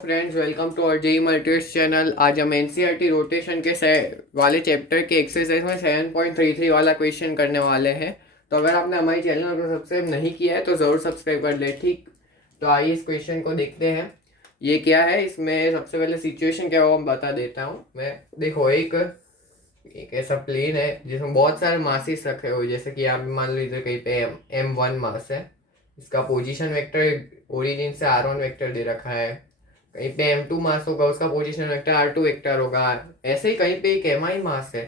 Friends, welcome to our JEE multiverse channel. आज हम NCERT rotation के वाले चैप्टर के एक्सरसाइज में 7.33 वाला क्वेश्चन करने वाले हैं। तो अगर आपने हमारे चैनल को सब्सक्राइब नहीं किया है तो ज़रूर सब्सक्राइब कर ले। ठीक, तो आइए इस क्वेश्चन को देखते हैं। ये क्या है, इसमें सबसे पहले सिचुएशन क्या है वो मैं बता देता हूँ मैं। देखो, एक एक ऐसा प्लेन है जिसमें बहुत सारे मासेस रखे हुए, जैसे कि आप मान लीजिए कहीं पे M1 मास है। इसका पोजीशन वेक्टर ओरिजिन से R1 वेक्टर दे रखा है। कहीं पे M2 मास होगा, उसका पोजीशन वेक्टर R2 वेक्टर होगा। ऐसे ही कहीं पे एक MI मास है,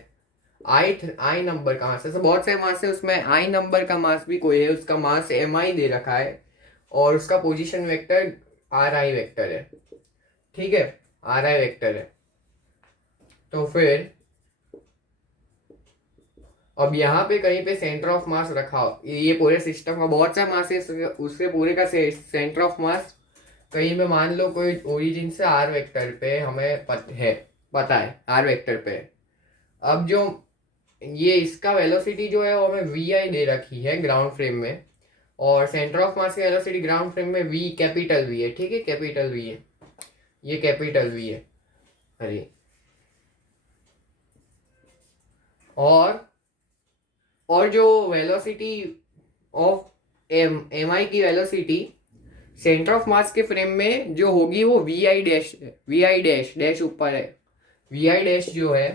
आई नंबर का मास है। तो बहुत सारे मास है, उसमें आई नंबर का मास भी कोई है, उसका मास MI दे रखा है और उसका पोजीशन वेक्टर RI वेक्टर है। ठीक है, RI वेक्टर है। तो फिर अब यहाँ पे कहीं पे सेंटर ऑफ मास रखा हो, ये पूरे सिस्टम का बहुत सा मास है, उसके पूरे का सेंटर ऑफ मास कहीं पे मान लो कोई ओरिजिन से आर वेक्टर पे हमें पता है आर वेक्टर पे। अब जो ये इसका वेलोसिटी जो है वो हमें वी आई दे रखी है ग्राउंड फ्रेम में, और सेंटर ऑफ मास की वेलोसिटी ग्राउंड फ्रेम में वी कैपिटल वी है। ठीक है, कैपिटल वी है, ये कैपिटल वी है। अरे, और जो वेलोसिटी ऑफ एम आई की वेलोसिटी सेंटर ऑफ मास के फ्रेम में जो होगी वो वी आई डैश डैश ऊपर है। वी आई डैश जो है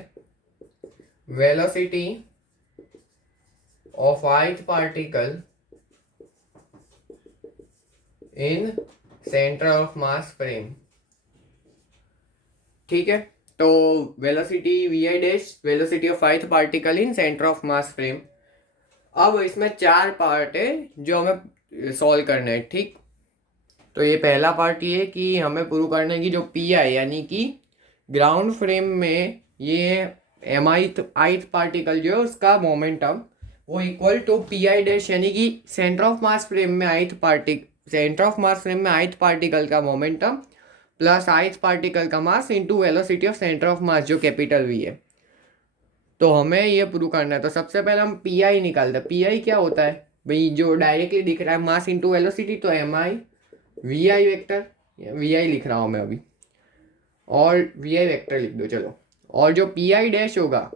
velocity of ith particle in centre of mass frame. ठीक है, तो velocity V I dash velocity of ith particle in centre of mass frame. अब इसमें चार पार्ट है जो हमें सॉल्व करना है। ठीक, तो ये पहला पार्ट ये है कि हमें प्रूव करना है कि जो पी आई यानी कि ग्राउंड फ्रेम में ये एम आई पार्टिकल जो है उसका मोमेंटम वो equal to P I dash, यानी कि सेंटर ऑफ मास फ्रेम में सेंटर ऑफ मास फ्रेम में आइथ पार्टिकल का मोमेंटम प्लस आइथ पार्टिकल का mass into velocity of centre of mass जो कैपिटल वी है। तो हमें ये प्रूव करना है। तो सबसे पहले हम पी आई निकालते हैं। पी आई क्या होता है भाई, जो डायरेक्टली दिख रहा है मास इंटू वेलोसिटी, तो M I V I vector, V I लिख रहा हूँ मैं अभी, और वी आई वेक्टर लिख दो चलो। और जो पी आई डैश होगा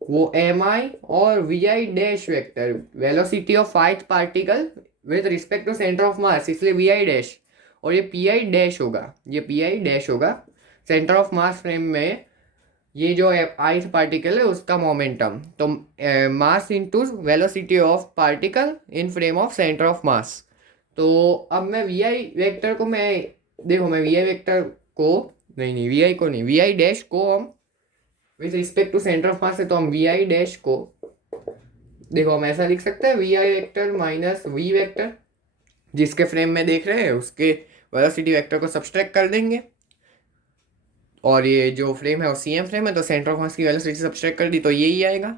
वो एम आई और V I dash vector velocity of ith particle with respect to centre of mass, इसलिए वी आई डैश। और ये पी आई डैश होगा, ये पी आई डैश होगा सेंटर ऑफ मास फ्रेम में ये जो ith पार्टिकल है उसका मोमेंटम। तो मास into velocity of particle in frame of centre of mass. तो अब मैं वी आई वेक्टर को मैं, देखो मैं वी आई वेक्टर को, नहीं वी आई को नहीं, वी आई डैश को हम with respect to centre of mass है, तो हम वी आई डैश को देखो हम ऐसा लिख सकते हैं, V I vector minus V vector, जिसके फ्रेम में देख रहे हैं उसके वेलोसिटी वेक्टर को सब्सट्रैक्ट कर देंगे। और ये जो फ्रेम है वो सी एम फ्रेम है, तो सेंटर ऑफ मास की वेलोसिटी सब्सट्रैक्ट कर दी तो यही आएगा।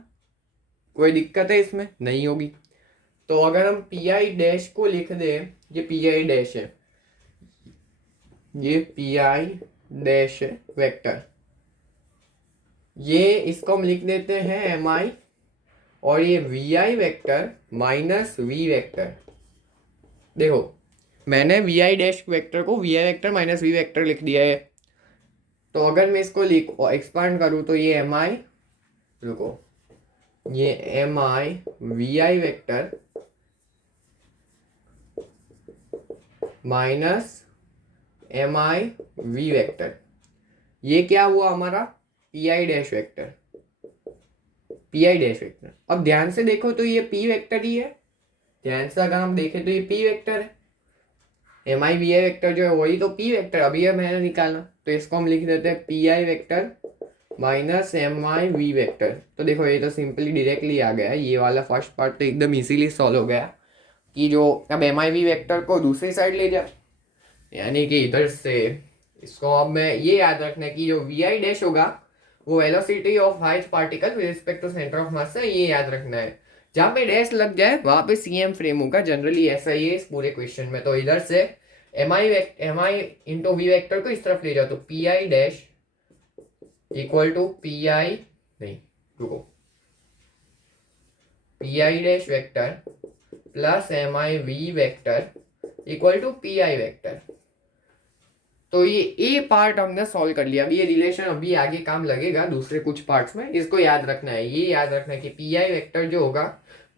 कोई दिक्कत है इसमें? नहीं होगी। तो अगर हम पी आई डैश को लिख दें, ये पी आई डैश है, ये पी आई डैश है वेक्टर, ये इसको हम लिख देते हैं एम आई, और ये V I vector minus V vector. देखो मैंने वी आई डैश वेक्टर को V I vector minus V vector लिख दिया है। तो अगर मैं इसको लिख एक्सपांड करूँ तो ये एम आई, रुको, ये M I V I vector minus M I V vector, ये क्या हुआ हमारा P I dash vector, P I dash vector. अब ध्यान से देखो तो ये पी वेक्टर ही है, ध्यान से अगर हम देखें तो ये पी वेक्टर है। M I V I vector जो है वही तो पी वेक्टर अभी है मैंने निकालना, तो इसको हम लिख देते हैं P I vector minus M I V vector. तो देखो ये तो सिंपली डायरेक्टली आ गया, ये वाला फर्स्ट पार्ट तो एकदम इजीली सॉल्व हो गया कि जो अब एम आई वी वेक्टर को दूसरी साइड ले जाए, यानी कि इधर से इसको अब मैं ये याद रखना है कि जो वी आई डैश होगा वो velocity of ith particle with respect to centre of mass है, ये याद रखना है। जहाँ पे डैश लग जाए वहां पे सी एम फ्रेम होगा, जनरली ऐसा ही है इस पूरे क्वेश्चन में। तो इधर से M I into V vector को इस तरफ ले जाओ, तो P I dash equal to P I, नहीं रुको, P I dash vector plus M I V vector equal to P I vector. तो ये पार्ट हमने सॉल्व कर लिया। अभी ये रिलेशन अभी आगे काम लगेगा दूसरे कुछ पार्ट्स में, इसको याद रखना है। ये याद रखना है कि पी आई वेक्टर जो होगा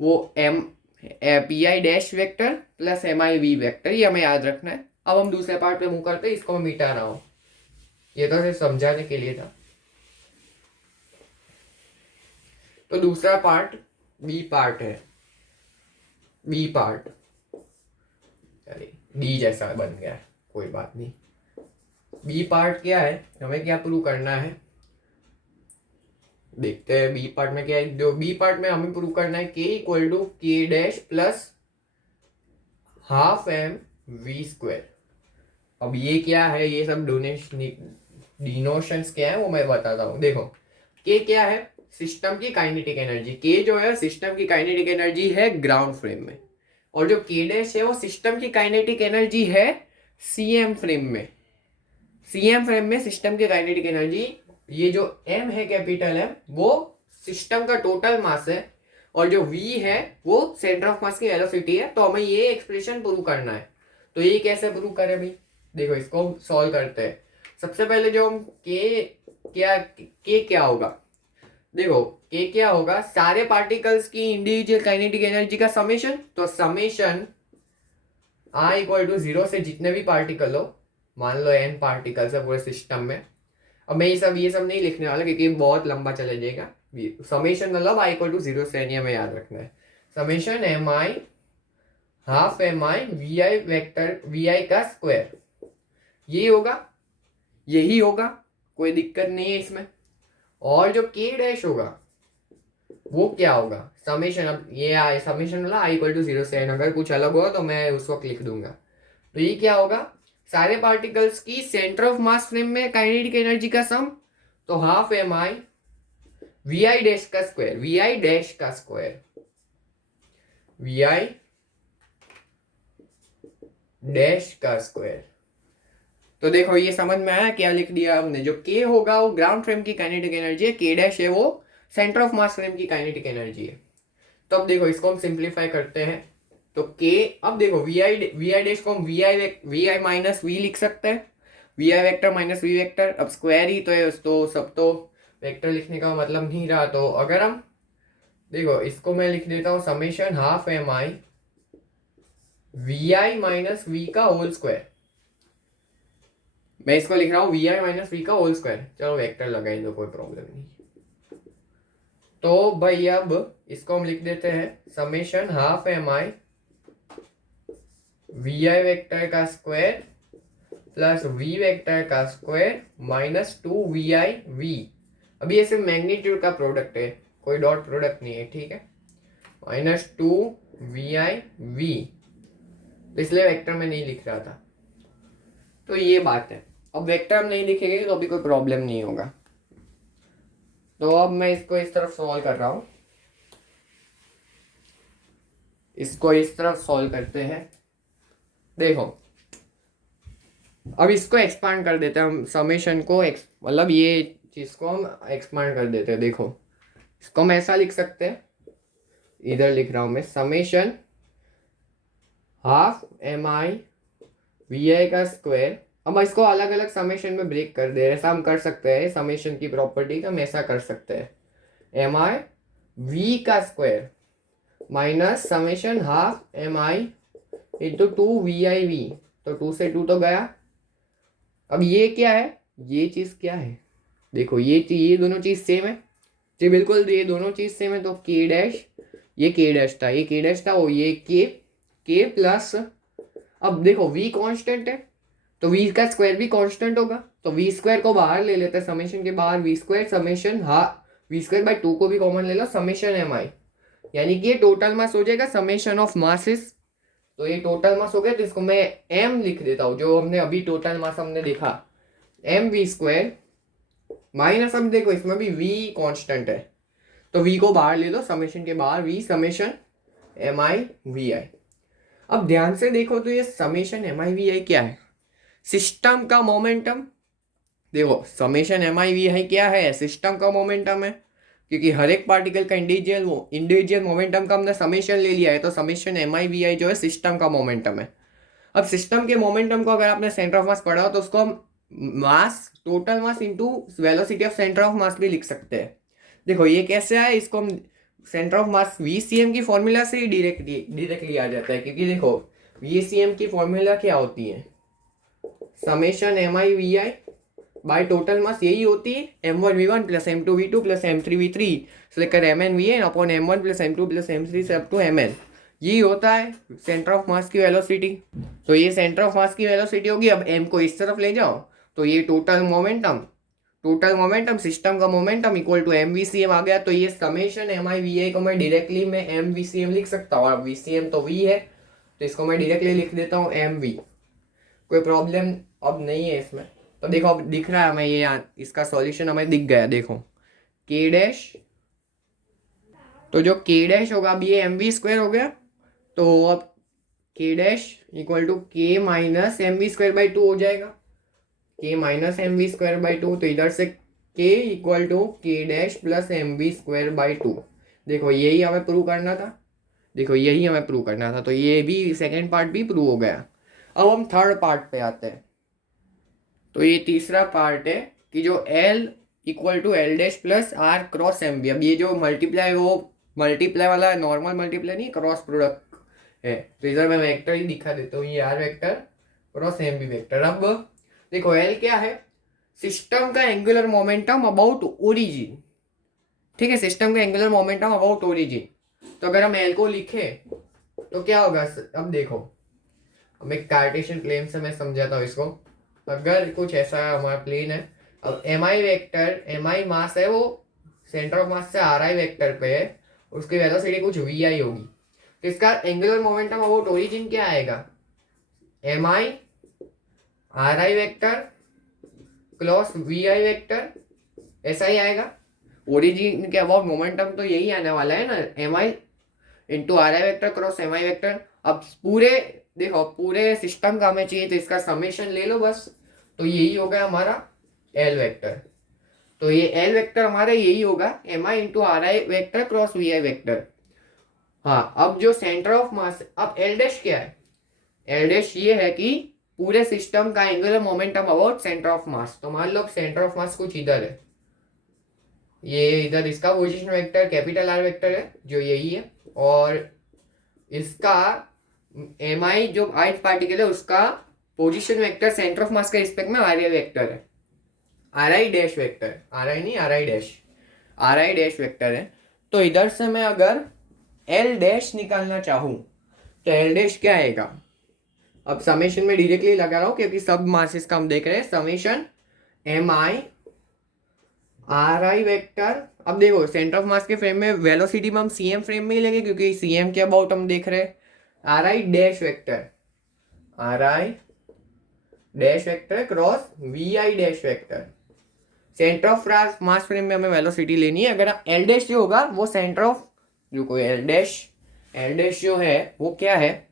वो P I dash vector plus M I V vector, ये हमें याद रखना है। अब हम दूसरे पार्ट पे मूव करते हैं, इसको मैं मिटा रहा हूँ, ये तो सिर्फ समझाने के लिए था। तो दूसरा पार्ट बी पार्ट है, बी पार्ट, अरे डी जैसा बन गया, कोई बात नहीं। बी पार्ट क्या है, हमें क्या प्रूव करना है, देखते हैं बी पार्ट में क्या है। जो बी पार्ट में हमें प्रूव करना है K equal to K dash plus half M V square. अब ये क्या है, ये सब डिनोशंस क्या है वो मैं बताता हूँ। देखो के क्या है, सिस्टम की काइनेटिक एनर्जी। के जो है सिस्टम की काइनेटिक एनर्जी है ग्राउंड फ्रेम में, और जो के डैश है वो सिस्टम की काइनेटिक एनर्जी है सीएम फ्रेम में। सीएम फ्रेम में सिस्टम की काइनेटिक एनर्जी, ये जो एम है कैपिटल एम वो सिस्टम का टोटल मास है, और जो वी है वो सेंटर ऑफ मास की वेलोसिटी है। तो हमें ये एक्सप्रेशन प्रूव करना है। तो ये कैसे प्रूव करें भाई, देखो इसको सॉल्व करते हैं। सबसे पहले जो हम के क्या होगा, देखो के क्या होगा, सारे पार्टिकल्स की इंडिविजुअल काइनेटिक एनर्जी का समेशन। तो समेशन आई इक्वल टू 0 से जितने भी पार्टिकल हो, मान लो n पार्टिकल्स है पूरे सिस्टम में। अब मैं ये सब नहीं लिखने वाला क्योंकि बहुत लंबा चला जाएगा। समेशन मतलब आई इक्वल टू 0 से n, हमें याद रखना है। Summation M I half M I V I vector V I का स्क्वायर, ये होगा, यही होगा, कोई दिक्कत नहीं है इसमें। और जो के डैश होगा वो क्या होगा, समेशन, अब ये समेशन वाला आई इक्वल टू 0 से n, अगर कुछ अलग होगा तो मैं उस वक्त लिख दूंगा। तो ये क्या होगा, सारे पार्टिकल्स की सेंटर ऑफ मास फ्रेम में काइनेटिक एनर्जी का सम। तो half M I V I dash का स्क्वायर, वी आई डैश का स्क्वायर, वी आई डैश का स्क्वायर। तो देखो ये समझ में आया क्या लिख दिया हमने। जो के होगा वो ग्राउंड फ्रेम की काइनेटिक एनर्जी है, के डैश है वो सेंटर ऑफ मास फ्रेम की काइनेटिक एनर्जी है। तो अब देखो इसको हम सिंप्लीफाई करते हैं। तो के, अब देखो वी आई डैश को हम वी आई माइनस वी लिख सकते हैं, V I vector minus V vector. अब स्क्वायर ही तो है, तो सब तो वेक्टर लिखने का मतलब नहीं रहा। तो अगर हम देखो इसको मैं लिख देता हूँ summation half M I V I minus V का होल स्क्वायर। मैं इसको लिख रहा हूँ वी आई माइनस वी का होल स्क्वायर, चलो वेक्टर लगाई दो, कोई प्रॉब्लम नहीं। तो भाई अब इसको हम लिख देते हैं summation half M I V I vector का स्क्वायर प्लस वी वेक्टर का square minus 2 V I V. अभी ये सिर्फ मैग्नीट्यूड का प्रोडक्ट है, कोई डॉट प्रोडक्ट नहीं है, ठीक है। माइनस 2 वी आई वी, इसलिए वेक्टर में नहीं लिख रहा था। तो ये बात है। अब वेक्टर हम नहीं लिखेंगे तो अभी कोई प्रॉब्लम नहीं होगा। तो अब मैं इसको इस तरफ सॉल्व कर रहा हूं, इसको इस तरफ सॉल्व करते हैं। देखो अब इसको एक्सपांड कर देते हैं हम, समेशन को मतलब ये चीज को हम एक्सपांड कर देते हैं। देखो इसको हम ऐसा लिख सकते हैं, इधर लिख रहा हूं मैं summation half M I V I का स्क्वायर। अब इसको अलग अलग समेशन में ब्रेक कर दे, ऐसा हम कर सकते हैं, समेशन की प्रॉपर्टी का हम ऐसा कर सकते हैं, एम आई वी का square minus summation half M I into 2 V I V. तो 2 से 2 तो गया। अब ये क्या है, ये चीज क्या है, देखो ये दोनों चीज सेम है जी, बिल्कुल ये दोनों चीज सेम है। तो के डैश, ये के डैश था, ये के डैश था, वो ये के प्लस, अब देखो v कांस्टेंट है तो v का स्क्वायर भी कांस्टेंट होगा। तो v स्क्वायर को बाहर ले लेते हैं, समेशन के बाहर v square, summation v square by 2 को भी कॉमन ले लो, समेशन एम आई, यानी कि ये टोटल मास हो जाएगा समेशन ऑफ मासेस। तो ये टोटल मास हो गया, तो इसको मैं m लिख देता हूँ, जो हमने अभी टोटल मास हमने देखा एम वी स्क्वायर माइनस, अब देखो इसमें भी v कांस्टेंट है तो v को बाहर ले लो, समेशन के बाहर v summation M I V I. अब ध्यान से देखो तो ये summation M I V I क्या है, सिस्टम का मोमेंटम। देखो summation M I V I क्या है, सिस्टम का मोमेंटम है, क्योंकि हर एक पार्टिकल का इंडिविजुअल मोमेंटम का हमने समेशन ले लिया है। तो समेशन एम आई वी आई जो है सिस्टम का मोमेंटम है। अब सिस्टम के मोमेंटम को अगर आपने सेंटर ऑफ मास पढ़ा हो तो उसको हम mass, total mass into velocity of centre of mass भी लिख सकते हैं। देखो ये कैसे आया, इसको हम सेंटर ऑफ मास VCM की फॉर्मूला से ही डायरेक्टली आ जाता है, क्योंकि देखो VCM की फॉर्मूला क्या होती है, समेशन MI/VI बाय टोटल मास, यही होती है M1V1 plus M2V2 plus M3V3 से लेकर MNVN upon M1 plus M2 plus M3 से अप टू MN। यही होता है सेंटर ऑफ मास की वेलोसिटी। तो ये सेंटर ऑफ मास की वेलोसिटी होगी। अब M को इस तरफ ले जाओ तो ये टोटल मोमेंटम सिस्टम का मोमेंटम इक्वल टू MVCM आ गया। तो ये समेशन MI/VI को मैं डायरेक्टली में MVCM लिख सकता हूँ, और VCM तो V है तो इसको मैं डायरेक्टली लिख देता हूँ MV। कोई प्रॉब्लम अब नहीं है इसमें। तो देखो अब दिख रहा है हमें, ये इसका सॉल्यूशन हमें दिख गया। देखो K डैश, तो जो K डैश होगा, अब ये MV² हो गया, तो अब K dash equal to K minus MV²/2 हो जाएगा। K माइनस MV²/2, तो इधर से K equal to K dash plus MV²/2। देखो यही हमें प्रूव करना था, तो ये भी सेकेंड पार्ट भी प्रूव हो गया। अब हम थर्ड पार्ट पे आते हैं। तो ये तीसरा पार्ट है कि जो L equal to L dash plus R cross MV। अब ये जो मल्टीप्लाई, वो मल्टीप्लाई वाला नॉर्मल मल्टीप्लाई नहीं, क्रॉस प्रोडक्ट है। तो इधर मैं वेक्टर ही दिखा देता हूँ, ये R vector cross MV vector. अब देखो L क्या है, सिस्टम का एंगुलर मोमेंटम अबाउट ओरिजिन। ठीक है, सिस्टम का एंगुलर मोमेंटम अबाउट ओरिजिन। तो अगर हम L को लिखे तो क्या होगा, अब देखो अब एक कार्टेशियन प्लेन से मैं समझाता हूँ इसको। अगर कुछ ऐसा हमारा प्लेन है, अब MI वेक्टर, MI मास है, वो सेंटर ऑफ मास से RI वेक्टर पे है, उसकी वेलोसिटी कुछ VI होगी। तो इसका एंगुलर मोमेंटम अबाउट ओरिजिन क्या आएगा, MI RI vector cross VI vector, ऐसा ही आएगा। ओरिजिन के अबाउट मोमेंटम तो यही आने वाला है ना, MI into RI vector cross MI vector. अब देखो पूरे सिस्टम का हमें चाहिए, तो इसका समेशन ले लो बस। तो यही होगा हमारा L वेक्टर। तो ये L वेक्टर हमारा यही होगा MI into RI vector cross VI vector. हाँ, अब जो सेंटर ऑफ मास, अब L डैश क्या है, L डैश ये है कि पूरे सिस्टम का angular momentum about centre of mass. तो मान लो सेंटर ऑफ मास कुछ इधर है, ये इधर इसका position vector capital R vector है जो यही है, और इसका MI जो ith पार्टिकल है उसका position vector centre of mass के रिस्पेक्ट में RI वेक्टर है, RI डैश वेक्टर, RI नहीं RI dash, RI dash vector है। तो इधर से मैं अगर L डैश निकालना चाहूँ तो L डैश क्या आएगा, अब समेशन में डायरेक्टली लगा रहा हूँ क्योंकि सब मासेस का हम देख रहे हैं। समेशन MI RI वेक्टर, अब देखो सेंटर ऑफ मास के फ्रेम में वेलोसिटी में हम CM फ्रेम में ही लेंगे क्योंकि CM के अबाउट हम देख रहे हैं। RI dash vector cross VI dash vector. Centre of mass frame में हमें वेलोसिटी लेनी है। अगर L डैश जो होगा वो सेंटर ऑफ, जो कोई L डैश जो है वो क्या है,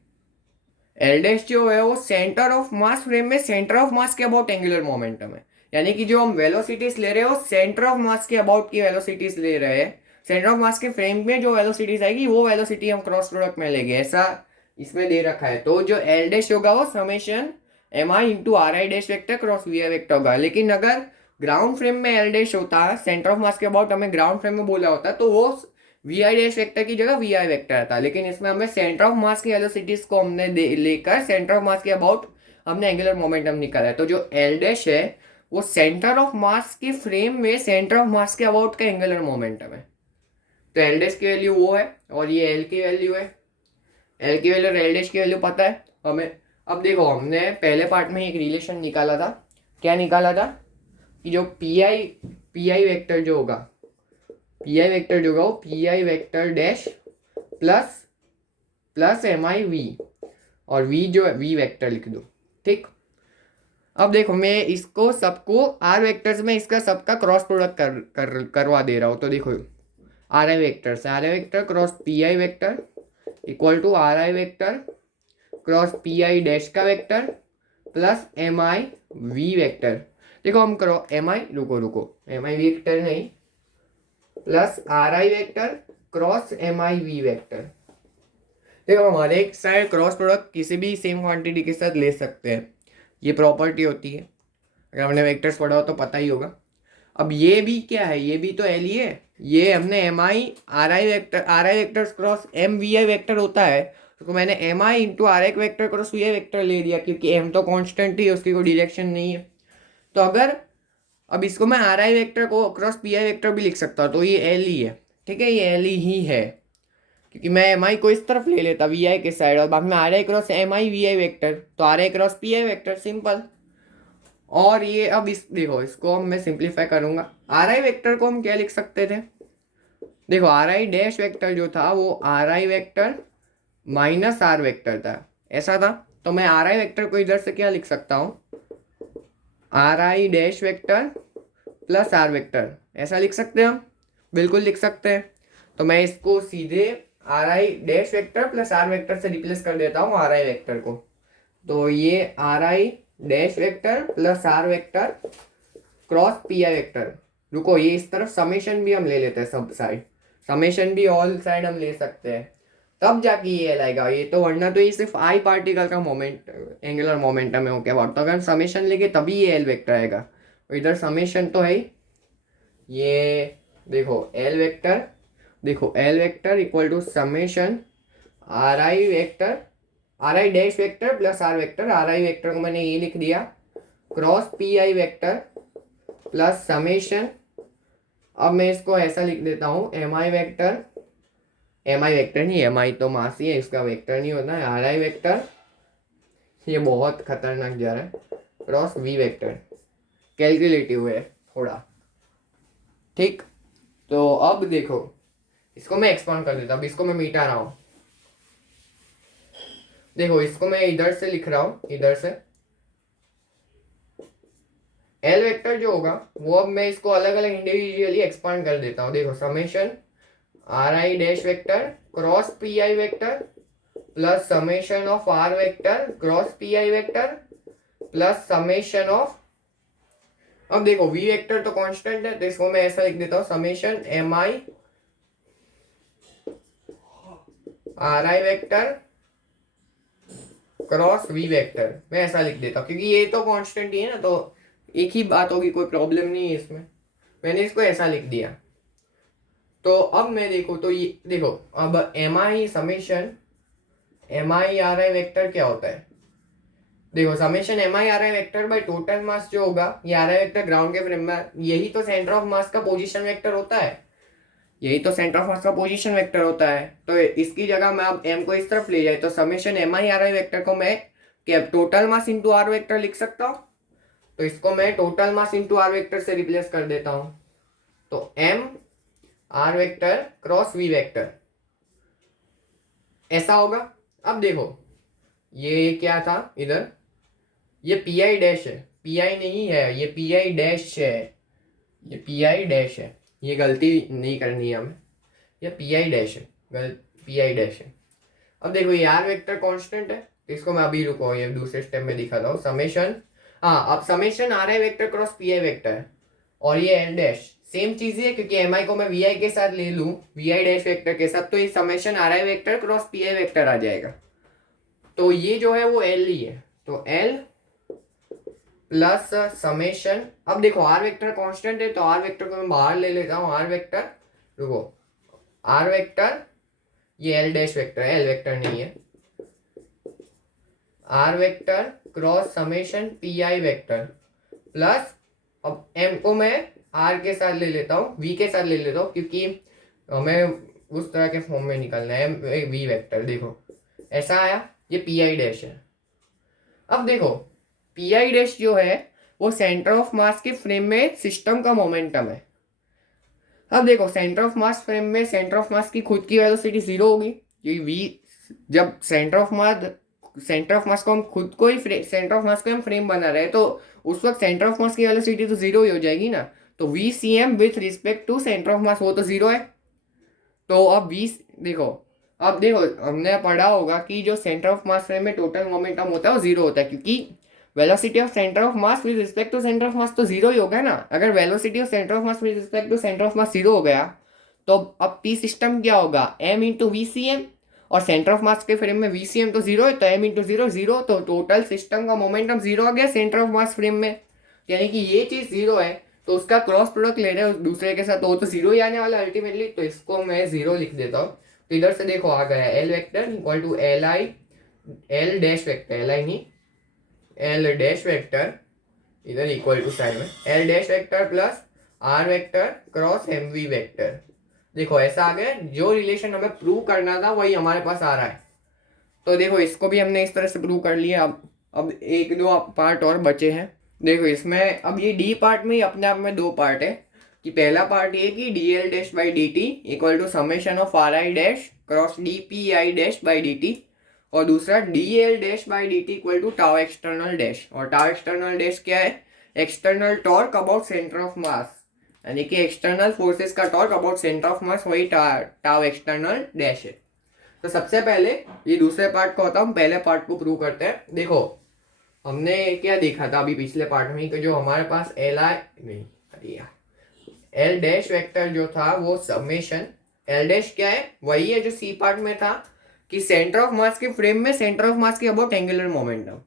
L डैश जो है वो सेंटर ऑफ मास फ्रेम में सेंटर ऑफ मास के अबाउट एंगुलर मोमेंटम है। यानी कि जो हम वेलोसिटीज ले रहे हो सेंटर ऑफ मास के अबाउट की वेलोसिटीज ले रहे हैं। सेंटर ऑफ मास के फ्रेम में जो वेलोसिटीज आएगी वो वेलोसिटी हम क्रॉस प्रोडक्ट में लेंगे, ऐसा इसमें दे रखा है। तो जो L डैश होगा वो summation MI into RI dash vector cross VI vector होगा। लेकिन अगर ग्राउंड फ्रेम में L डैश होता है, सेंटर ऑफ मास के अबाउट हमें ग्राउंड फ्रेम में बोला होता है, तो वो VI डैश वेक्टर की जगह VI वेक्टर था। लेकिन इसमें हमें सेंटर ऑफ मास की वेलोसिटीज को हमने लेकर सेंटर ऑफ मास के अबाउट हमने एंगुलर मोमेंटम निकाला है। तो जो L डैश है वो सेंटर ऑफ मास के फ्रेम में सेंटर ऑफ मास के अबाउट का एंगुलर मोमेंटम है। तो L डैश की वैल्यू वो है और ये L की वैल्यू है। L की वैल्यू और L डैश की वैल्यू पता है हमें। अब देखो हमने पहले पार्ट में एक रिलेशन निकाला था। क्या निकाला था कि जो PI वेक्टर जो होगा वो PI vector dash plus MI V, और V जो है V वेक्टर लिख दो। ठीक, अब देखो मैं इसको सबको R वेक्टर्स में इसका सबका क्रॉस प्रोडक्ट करवा दे रहा हूँ। तो देखो RI vector cross PI vector equal to RI vector cross PI dash का vector plus MI V vector. देखो हम करो रुको MI वेक्टर नहीं, plus RI vector cross MI V vector. देखो हमारे एक साइड क्रॉस प्रोडक्ट किसी भी सेम क्वांटिटी के साथ ले सकते हैं, ये प्रॉपर्टी होती है। अगर हमने वेक्टर्स पढ़ा हो तो पता ही होगा। अब ये भी क्या है, ये भी तो एल ही है। ये हमने M I R I vectors cross M V I vector होता है, तो मैंने M I into R I vector cross V I vector ले लिया, क्योंकि एम तो कांस्टेंट ही है, उसकी कोई डायरेक्शन नहीं है। तो अगर अब इसको मैं आर आई वेक्टर को क्रॉस पी आई वेक्टर भी लिख सकता हूँ, तो ये एल ही है। ठीक है, ये एल ही है, क्योंकि मैं एम आई को इस तरफ ले लेता वी आई के साइड, और बाद में R I cross M I V I vector, तो R I cross P I vector, simple. और ये अब इस देखो, इसको हम मैं सिंप्लीफाई करूंगा। आर आई वेक्टर को हम क्या लिख सकते थे, देखो आर आई डैश वेक्टर जो था वो R I vector minus R vector था, ऐसा था। तो मैं आर आई वेक्टर को इधर से क्या लिख सकता हूँ, R I dash vector plus R vector, ऐसा लिख सकते हैं हम, बिल्कुल लिख सकते हैं। तो मैं इसको सीधे R I dash vector plus R vector से रिप्लेस कर देता हूँ आर आई वेक्टर को। तो ये R I dash vector plus R vector cross P I vector, रुको ये इस तरफ समेशन भी हम ले लेते हैं, सब साइड समेशन भी ऑल साइड हम ले सकते हैं, तब जाके ये एल आएगा। ये तो वरना तो ये सिर्फ आई पार्टिकल का मोमेंट एंगुलर मोमेंटम है, ओके बात। तो अगर हम समेशन लेंगे तभी ये एल वेक्टर आएगा। तो इधर समेशन तो है ही, ये देखो एल वेक्टर, देखो L vector equal to summation R I vector, R I dash vector plus R vector, R I vector को मैंने ये लिख दिया cross P I vector plus summation, अब मैं इसको ऐसा लिख देता हूँ M I vector, M I vector नहीं, एम आई तो मास ही है, इसका वेक्टर नहीं होता है, आर आई वेक्टर, ये बहुत खतरनाक जा रहा है, क्रॉस वी वेक्टर, कैलकुलेटिव है थोड़ा। ठीक, तो अब देखो इसको मैं एक्सपांड कर देता हूँ, अब इसको मैं मिटा रहा हूँ। देखो इसको मैं इधर से लिख रहा हूँ, इधर से एल वेक्टर जो होगा वो अब मैं इसको अलग अलग इंडिविजुअली एक्सपांड कर देता हूँ। देखो summation R I dash vector cross P I vector plus summation of R vector cross P I vector plus summation of, अब देखो वी वेक्टर तो कांस्टेंट है, तो इसको मैं ऐसा लिख देता हूँ summation M I R I vector cross V vector, मैं ऐसा लिख देता हूँ, क्योंकि ये तो कांस्टेंट ही है ना, तो एक ही बात होगी, कोई प्रॉब्लम नहीं है इसमें। मैंने इसको ऐसा लिख दिया। तो अब मैं देखो, तो ये देखो अब M I summation M I R I vector क्या होता है, देखो summation M I R I vector by total mass जो होगा, ये आर आई वेक्टर ग्राउंड के फ्रेम में, यही तो सेंटर ऑफ मास का पोजीशन वेक्टर होता है, यही तो सेंटर ऑफ मास का पोजीशन वेक्टर होता है। तो इसकी जगह मैं अब एम को इस तरफ ले जाए, तो summation M I R I vector को मैं क्या total mass into R vector लिख सकता हूँ, तो इसको मैं total mass into R vector से रिप्लेस कर देता हूँ। तो M R vector cross V vector ऐसा होगा। अब देखो ये क्या था इधर, ये पी आई डैश है, पी आई नहीं है, ये पी आई डैश है, ये पी आई डैश है, ये गलती नहीं करनी है हमें, ये पी आई डैश है, पी आई डैश है। अब देखो ये आर वेक्टर कांस्टेंट है, तो इसको मैं अभी रुको ये दूसरे स्टेप में दिखाता हूँ समेशन, हाँ अब summation R I vector cross P I vector है, और ये एल डैश सेम चीज है, क्योंकि एम आई को मैं वी आई के साथ ले लूँ वी आई डैश वेक्टर के साथ, तो ये summation R I vector cross P I vector आ जाएगा। तो ये जो है वो एल ही है, तो एल प्लस समेशन, अब देखो आर वेक्टर कांस्टेंट है, तो आर वेक्टर को मैं बाहर ले लेता हूँ, आर वेक्टर रुको आर वेक्टर, ये एल डैश वेक्टर है, एल वेक्टर नहीं है, R vector cross summation P I vector plus, अब एम को मैं आर के साथ ले लेता हूँ, वी के साथ ले लेता हूँ, क्योंकि हमें उस तरह के फॉर्म में निकलना है, एम वी वेक्टर, देखो ऐसा आया, ये पी आई डैश है। अब देखो पी आई डैश जो है वो सेंटर ऑफ मास के फ्रेम में सिस्टम का मोमेंटम है। अब देखो सेंटर ऑफ मास फ्रेम में सेंटर ऑफ मास की खुद की वेलोसिटी जीरो होगी, क्योंकि वी जब सेंटर ऑफ मास को हम खुद को ही सेंटर ऑफ मास को हम फ्रेम बना रहे हैं, तो उस वक्त सेंटर ऑफ मास की वेलोसिटी तो जीरो ही हो जाएगी ना। तो V C M with respect to centre of mass वो तो जीरो है। तो अब वी देखो, अब देखो हमने पढ़ा होगा कि जो सेंटर ऑफ मास फ्रेम में टोटल मोमेंटम होता है वो जीरो होता है, क्योंकि velocity of centre of mass with respect to centre of mass तो जीरो ही होगा ना। अगर velocity of centre of mass with respect to centre of mass zero हो गया, तो अब पी सिस्टम क्या होगा, M into V C M, और सेंटर ऑफ मास के फ्रेम में वी सी एम तो जीरो है, तो एम इंटू जीरो जीरो, तो टोटल सिस्टम का मोमेंटम जीरो आ गया सेंटर ऑफ मास फ्रेम में। यानी कि ये चीज जीरो है तो उसका क्रॉस प्रोडक्ट ले रहे हैं दूसरे के साथ, तो वो तो जीरो ही आने वाला अल्टीमेटली। तो इसको मैं जीरो लिख देता हूँ। तो इधर से देखो आ गया L vector equal to L I, L dash vector, L I नहीं एल डैश वेक्टर, इधर इक्वल टू साइड में L dash vector plus R vector cross M V vector. देखो ऐसा आ गया, जो रिलेशन हमें प्रूव करना था वही हमारे पास आ रहा है। तो देखो इसको भी हमने इस तरह से प्रूव कर लिया। अब एक दो पार्ट और बचे हैं। देखो इसमें अब ये डी पार्ट में ही अपने आप में दो पार्ट है कि पहला पार्ट ये कि D L dash by D T equal to summation of R I dash cross D P I dash by D T, और दूसरा D L dash by D T equal to tau external dash. और tau external dash क्या है? External torque about centre of mass, यानी कि external forces का torque about centre of mass, वही tau external dash है। तो सबसे पहले ये दूसरे पार्ट का होता है, हम पहले पार्ट को प्रूव करते हैं। देखो हमने क्या देखा था अभी पिछले पार्ट में कि जो हमारे पास एल आई नहीं अरे एल डैश वेक्टर जो था वो समेशन एल डैश क्या है, वही है जो सी पार्ट में था कि सेंटर ऑफ मास के फ्रेम में सेंटर ऑफ मास के अबाउट एंगुलर मोमेंटम।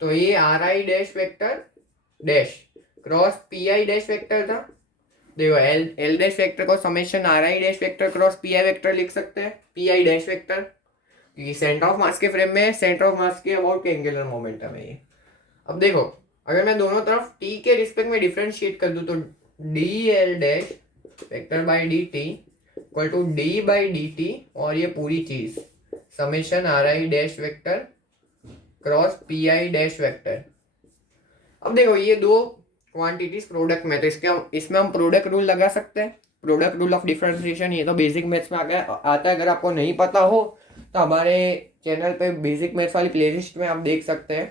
तो ये R I dash vector dash cross P I dash vector था। देखो एल डैश वेक्टर को summation R I dash vector cross P I vector लिख सकते हैं, पी आई डैश वेक्टर, क्योंकि सेंटर ऑफ मास के फ्रेम में सेंटर ऑफ मास के अबाउट एंगुलर मोमेंटम है ये। अब देखो अगर मैं दोनों तरफ टी के रिस्पेक्ट में डिफरेंशिएट कर दूं तो D L dash vector by D T equal to D by D T, और ये पूरी चीज summation R I dash vector cross P I dash vector. अब देखो ये दो क्वांटिटीज प्रोडक्ट में, तो इसमें हम प्रोडक्ट रूल लगा सकते हैं, प्रोडक्ट रूल ऑफ डिफरेंशिएशन। ये तो बेसिक मैथ्स में आता है, अगर आपको नहीं पता हो तो हमारे चैनल पे बेसिक मैथ्स वाली प्लेलिस्ट में आप देख सकते हैं।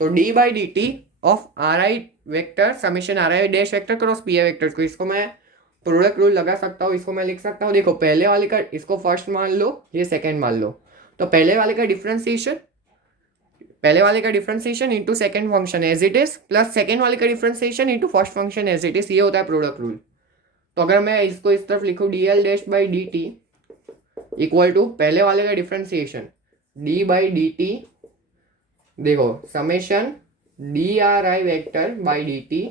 तो D by D T of R I vector summation R I dash vector cross P I vector को, इसको मैं प्रोडक्ट रूल लगा सकता हूँ। इसको मैं लिख सकता हूँ, देखो पहले वाले का इसको फर्स्ट मान लो, ये सेकेंड मान लो, तो पहले वाले का differentiation into second function as it is plus second वाले का differentiation into first function as it is, ये होता है प्रोडक्ट रूल। तो अगर मैं इसको इस तरफ लिखूँ D L dash by D T equal to पहले वाले का differentiation D by D T, देखो summation D R I vector by D T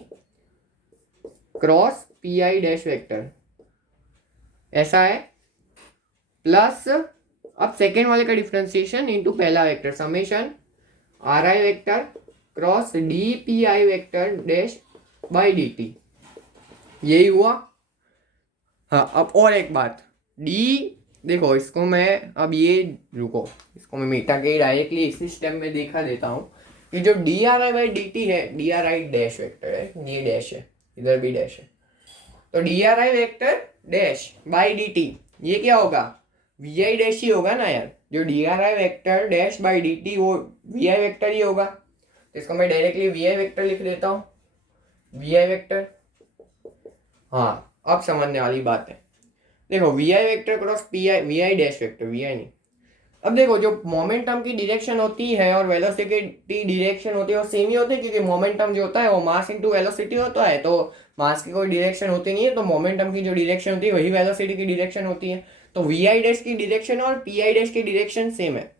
cross P I dash vector, ऐसा है, प्लस अब सेकेंड वाले का डिफरेंशिएशन इंटू पहला vector summation R I vector cross D P I vector dash by D T, यही हुआ। हाँ अब और एक बात, डी देखो इसको मैं अब ये रुको इसको मैं मिटा के डायरेक्टली इसी स्टेप में दिखा देता हूँ कि जो D R I by D T है, D R I dash vector है, ये डैश है, इधर भी डैश है, तो D R I vector dash by D T ये क्या होगा? वी आई डैश ही होगा ना यार, जो D R I vector dash by D T वो वी आई वेक्टर ही होगा। तो इसको मैं डायरेक्टली वी आई वेक्टर लिख देता हूँ, वी आई वेक्टर। हाँ अब समझने वाली बात है, देखो V I vector cross P I, V I dash vector, V I नहीं। अब देखो जो मोमेंटम की डायरेक्शन होती है और वेलोसिटी की डायरेक्शन होती है वो सेम ही होती है, क्योंकि मोमेंटम जो होता है वो मास इनटू वेलोसिटी होता है, तो मास की कोई डायरेक्शन होती नहीं है, तो मोमेंटम की जो डायरेक्शन होती है वही वेलोसिटी की डायरेक्शन होती है। तो वी आई डैश की डायरेक्शन और पी आई डैश की डायरेक्शन सेम है।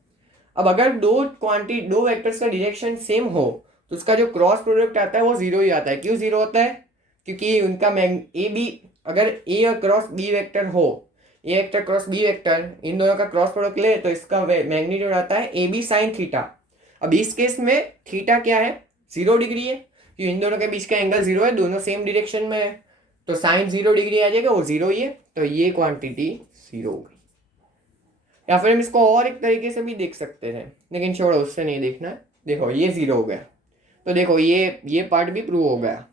अब अगर दो वेक्टर्स का डायरेक्शन सेम हो तो उसका जो क्रॉस प्रोडक्ट आता है वो जीरो ही आता है। क्यों जीरो होता है? क्योंकि उनका ए बी, अगर ए क्रॉस बी वेक्टर हो, ए वेक्टर क्रॉस बी वेक्टर, इन दोनों का क्रॉस प्रोडक्ट ले तो इसका मैग्नीट्यूड आता है ए बी साइन थीटा। अब इस केस में थीटा क्या है? 0 डिग्री है, क्योंकि इन दोनों के बीच का एंगल 0 है, दोनों सेम डायरेक्शन में है, तो साइन 0 डिग्री आ जाएगा, वो 0 ही है, तो ये क्वांटिटी 0 हो गई। या फिर हम इसको और एक तरीके से भी देख सकते थे, लेकिन छोड़ो उससे नहीं देखना है। देखो ये 0 हो गया, तो देखो ये पार्ट भी प्रूव हो गया।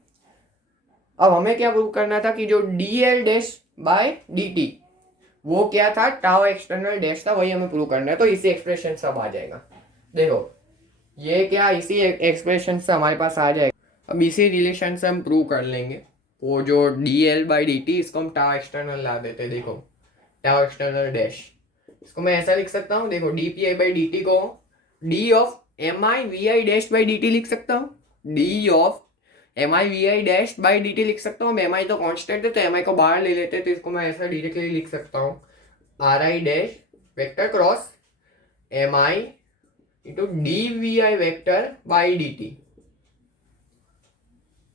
अब हमें क्या प्रूव करना था कि जो D L dash by D T वो क्या था? टाउ एक्सटर्नल डैश था, वही हमें प्रूव करना है। तो इसी एक्सप्रेशन से अब आ जाएगा, देखो ये क्या इसी एक्सप्रेशन से हमारे पास आ जाएगा। अब इसी रिलेशन से हम प्रूव कर लेंगे वो जो D L by D T, इसको हम टाउ एक्सटर्नल ला देते। देखो टाउ एक्सटर्नल डैश, इसको मैं ऐसा लिख सकता हूँ, देखो D P I by D T को D of M I V I dash by D T लिख सकता हूँ, D of M I V I dash by D T लिख सकता हूँ। एम आई तो कॉन्स्टेंट है तो एम आई को बाहर ले लेते हैं, तो इसको मैं ऐसा डायरेक्टली लिख सकता हूँ R I dash vector cross M I into D V I vector by D T.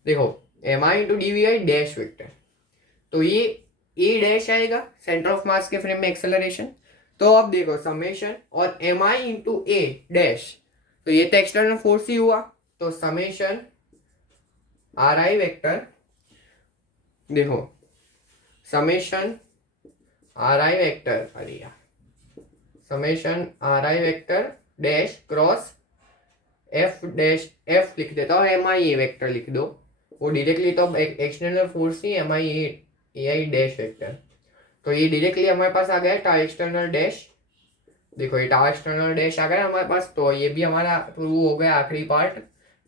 देखो M I into D V I dash vector, तो ये ए डैश आएगा सेंटर ऑफ मास के फ्रेम में एक्सेलरेशन। तो अब देखो समेशन और M I into A dash, तो ये तो एक्सटर्नल फोर्स ही हुआ, तो समेशन आर आई वेक्टर, देखो समेशन आर आई वेक्टर, अरे यार summation R I vector dash cross F dash, F लिख देता हूँ, एम आई ए वेक्टर लिख दो, वो डायरेक्टली तो एक्सटर्नल फोर्स ही M I A I dash vector, तो ये डायरेक्टली हमारे पास आ गया टाउ एक्सटर्नल डैश। देखो ये टाउ एक्सटर्नल डैश आ गया हमारे पास, तो ये भी हमारा प्रूव हो गया आखिरी part,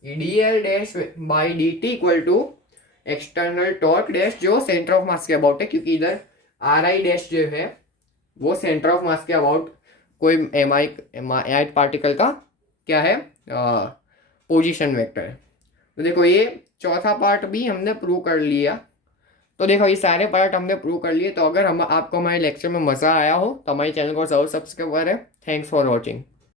D L dash by D T equal to external torque dash जो सेंटर ऑफ मास के अबाउट है, क्योंकि इधर आर आई डैश जो है वो सेंटर ऑफ मास के अबाउट कोई एम आई पार्टिकल का क्या है पोजीशन वेक्टर है। तो देखो ये चौथा पार्ट भी हमने प्रूव कर लिया। तो देखो ये सारे पार्ट हमने प्रूव कर लिए। तो अगर हम आपको हमारे लेक्चर में मज़ा आया हो तो हमारे चैनल को जरूर सब्सक्राइब करें। Thanks for watching.